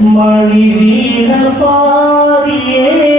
மணி வீண பாடியே.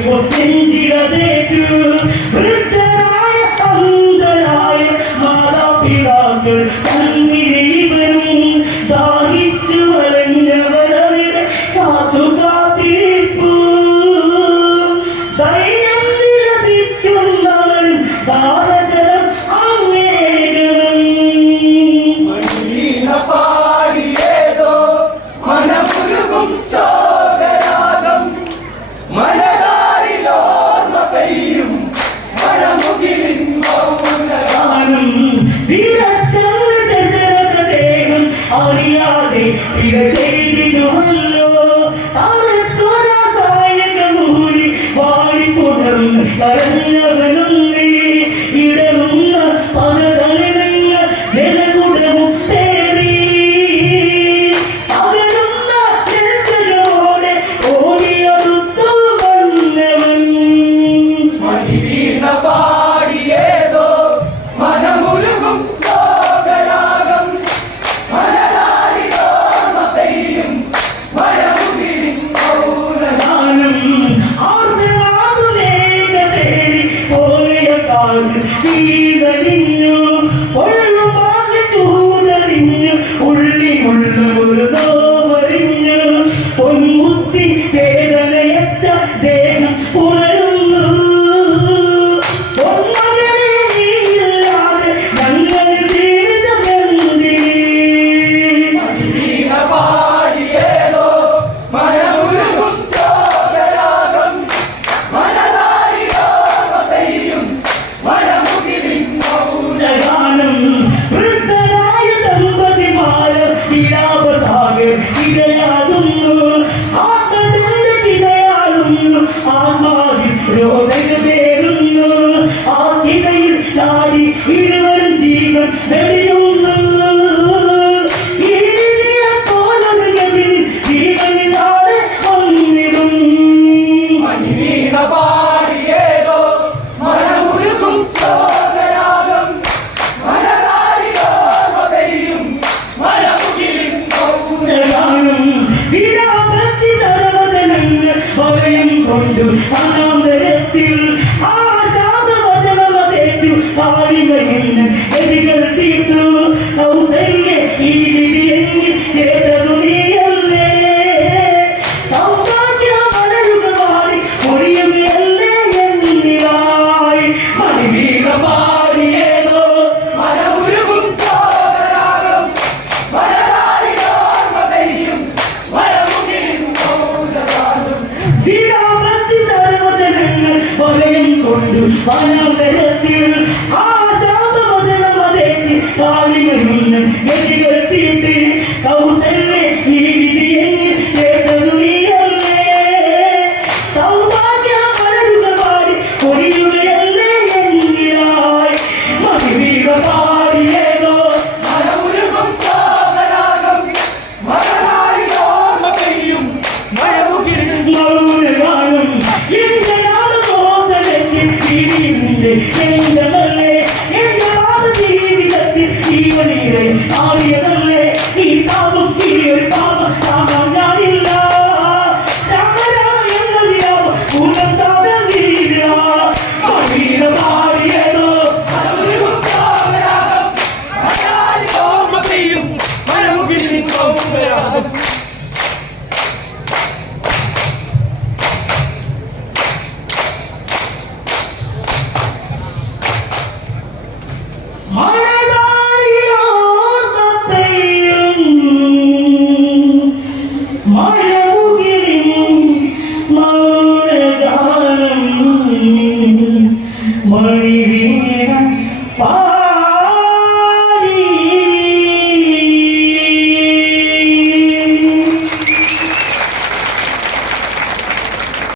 മുത്തഞ്ചിടതേറ്റു വൃദ്ധരായ അന്ധരായ മാതാപിതാക്കൾ தொழிலும் அந்த இடத்தில் Vai, não!